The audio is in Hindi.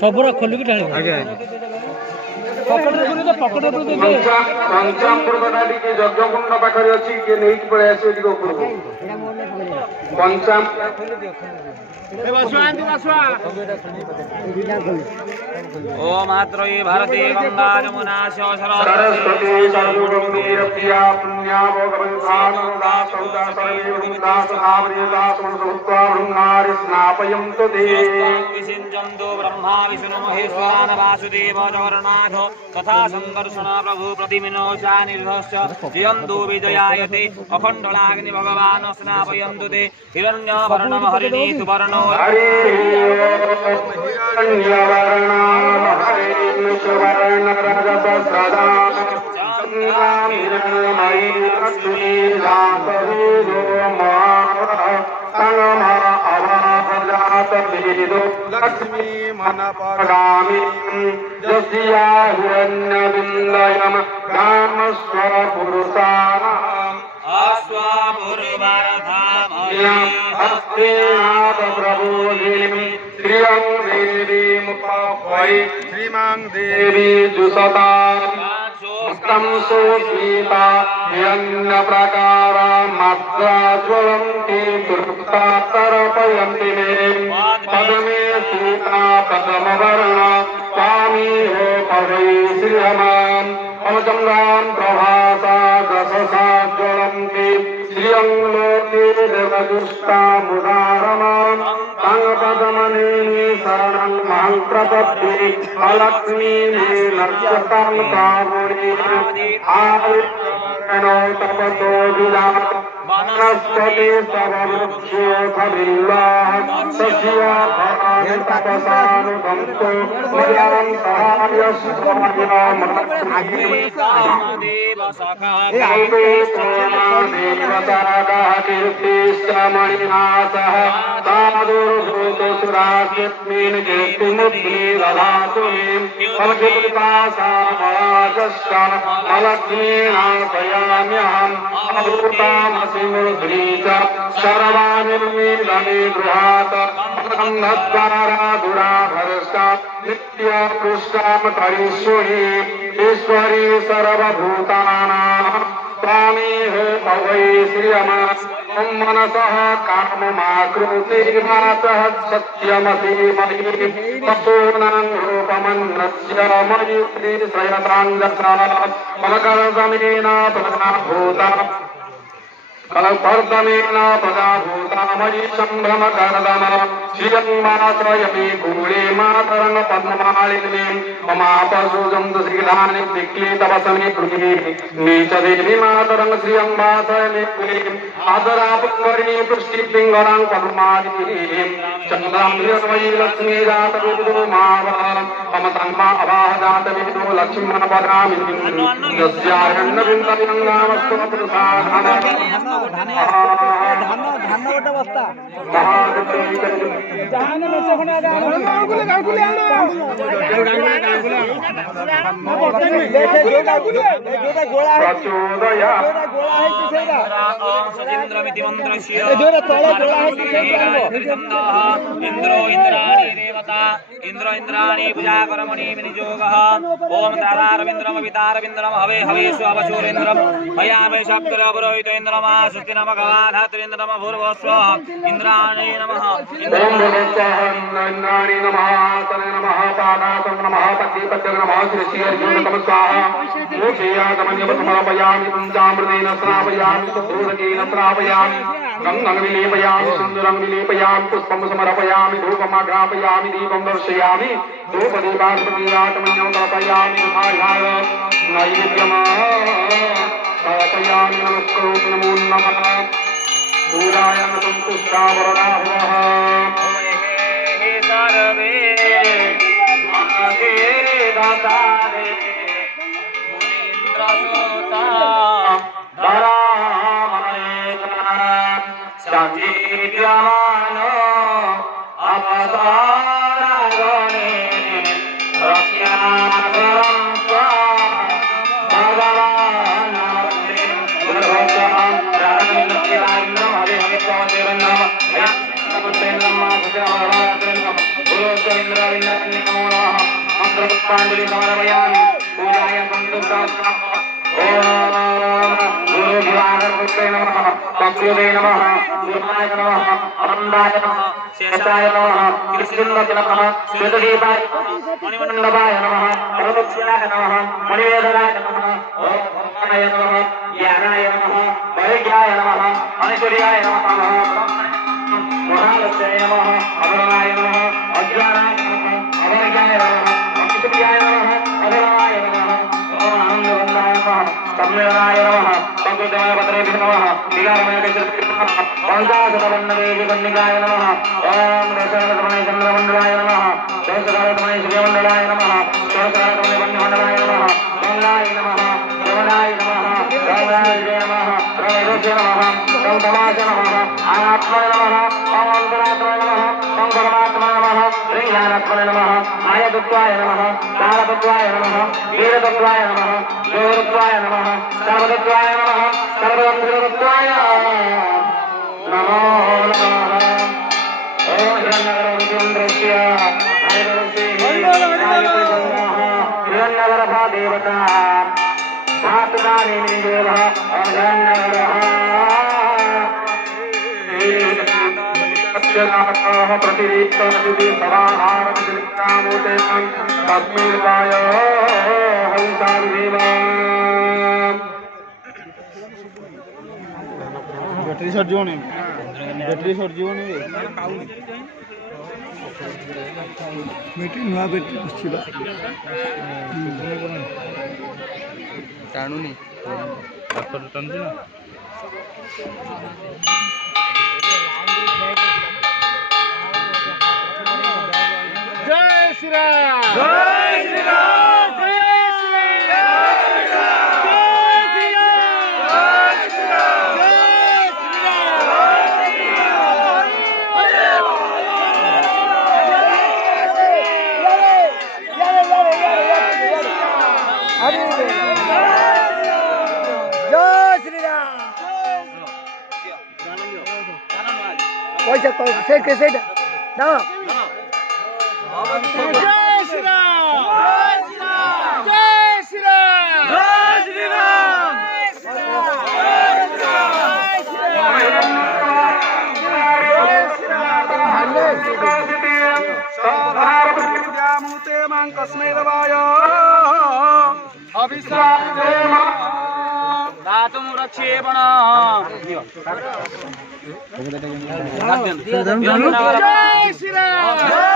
सबरा खोलिक ढाली यज्ञकुंड पाखे अच्छी किए नहीं पड़े आस ओम मात्रे भारती गंगा यमुना सरस्वती सर्वगंभीरप्रिया पुण्या भोगवंशानुदा सौदा सर्वेदा सदाव्रियदा समसुत्वा भृंगारि स्नापयन्तु ते विसिञ्चन्तु ब्रह्मा विष्णु महेश्वरान् वासुदेव जगन्नाथ तथा संकर्षण प्रभु प्रतिमिनो चानिर्धश्च जियन्तु विजयायते अखण्डलाग्नि भगवान् स्नापयन्तु ते हिरण्यवर्णं हरिणीतु वर्णो लक्ष्मी मनपगामी जस्या हिरण्यबिन्दयम् कामस्वर पुरुषाणाम् हस्तेनाथ प्रबोधिनी श्रियं देवीमुपह्वै श्रीमान् देवी जुषता सुस्मिता हिरण्यप्रकारा मद्रा ज्वलन्ति तृप्ता तर्पयन्ति मे पद्मे सीता पद्मवर्णा स्वामी हो पवै श्रियमान् अमचन्द्रान् प्रभासा दशसा ज्वलन्ति श्रियं लोके देवदुष्टा मुदारमान् तङ्गपदमनेनि शरणं मां प्रपद्ये अलक्ष्मी मे नश्यतां कामुनी आविर्णो तपतो विराट् वनस्पति सर्ववृक्षोऽथ बिल्वाः सस्या फलानि तपसानुगन्तो मयं सहाय कीर्तिश्चमणिनाथः साधुर्भूतसुरास्मिन् कीर्तिमुद्रीदधातु अलक्ष्मीनाशयाम्यहम् अभूतामसि मूर्ध्नि च सर्वानिर्मीलने गृहात् नद्वारा दुराभरश्चात् नित्यपृष्ठां करिष्यहि ईश्वरी सर्वभूतानां स्वामी हो पवै श्रियमान् मनसः काममाकृते मातः सत्यमसि मयि पशूनां रूपमन्नस्य मयि श्रीश्रयताङ्गसा ममकर्दमेन प्रजाभूता कलपर्दमेन प्रजाभूता मयि सम्भ्रमकर्दम श्रियन्माश्रयमे कूले मातरं पद्ममालिनी ममापशुजन्तुशीलानि विक्लीतवसने गृहे नीचदेवी मातरं श्रियम्बासयमे कुले आदरापुष्करिणी पुष्टिपिङ्गलां पद्मालिनीं चन्द्रां हिरण्मयी लक्ष्मी जातविदो मावः ममतङ्मा अवाह जातविदो लक्ष्मीमनपदामिनीं यस्यारण्यविन्दयङ्गामस्तु प्रसादः ধান ওটা বস্তা इंद्रो इंद्राणी देवता इंद्र इंद्राणी पूजा कर्मणि विनियोगः ओम तारारविंद्रम वितारविंद्रम हवे हवे स्ववशूरेन्द्रम मया वै शक्तिरवरोहित इंद्रमा सुस्ति नमः धात्रेन्द्रम भूर्भुवस्व इंद्राणी नमः इंद्राणी नमः तने नमः पादातं नमः पतिपत्य नमः श्रीर्जुनकं स्वाहा मोक्षयागमन्यं समर्पयामि पञ्चामृतेन श्रावयामि सुपूर्णकेन श्रावयामि गंगं विलेपयामि सिन्दूरं विलेपयामि पुष्पं समर्पयामि धूपमाघ्रापयामि दीपं दर्शयामि धूपदीपात्मनीयातमन्यं तर्पयामि महायाय नैवेद्यम् समर्पयामि नमस्करोमि नमो नमः पूजाय सन्तुष्टा वरदाभवः हे सर्वे मागे दातारे मुनीन्द्रसुता धरामहेन्द्र संजीव्यमानो अवतारगणे रक्ष्याकरं भगवान् नमस्ते गुरुभक्तां रामचन्द्रायन्द्रं हरे हरे स्वामिनम नमस्ते नमः भगवान् गुरुचन्द्रायन्द्रं नमो नमः मंत्रपुष्पाञ्जलि समर्पयामि पूजाय सन्तुष्टा गुरु विवाहकृते नमः पक्षुदे नमः सूर्याय नमः आनन्दाय नमः शेषाय नमः कृष्णन्दे नमः श्वेतदीपाय मणिमण्डपाय नमः परमोक्षाय नमः मणिवेदनाय नमः ओम भगवानाय नमः ज्ञानाय नमः वैज्ञाय नमः ऐश्वर्याय नमः महालक्ष्म्यै नमः अभरणाय नमः अज्ञानाय नमः अवैज्ञाय नमः अक्षुभ्याय नमः अधराय नमः ओम आनन्दवन्दाय नमः सम्मेलनाय नमः पंकजमय पत्रेभ्यो नमः निगारमय केशरभ्यो नमः पंचाशतवन्नदेवी कन्निकाय नमः ओम दशरथमय चन्द्रमण्डलाय नमः सहस्रकालतमय सूर्यमण्डलाय नमः सहस्रकालतमय वह्निमण्डलाय नमः मंगलाय नमः रमणाय नमः रमणाय नमः रमणोजय नमः संतमाय नमः आत्माय नमः अन्तरात्माय नमः परमात्माय नमः श्रीज्ञानात्माय नमः आयतत्वाय नमः कालतत्वाय नमः वीरतत्वाय नमः योगतत्वाय नमः सर्वतत्वाय नमः सर्वतत्वाय नमो नमः ओम हिरण्यगर्भस्य हिरण्यगर्भा देवता सात्कारिणी देवः हिरण्यगर्भः प्रतिरीक्तमति सदाहारमतिरिक्तामूतेन तस्मिर्वाय हंसाविदेव बैटरी सरिଯିବନି बैटरी सरिଯିବନି बैटरी नया बैटरी ଆସିଲା ଟାଣୁନି ପାଖରେ ଟାଣୁଛି ନା ଜୟ ଶ୍ରୀରାମ ଜୟ ଶ୍ରୀରାମ पैसा कैसे ना जय श्री राम जय श्री राम जय श्री राम ओम कस्मै देवाय अभिषादे दातुं रक्षेपण जय श्री राम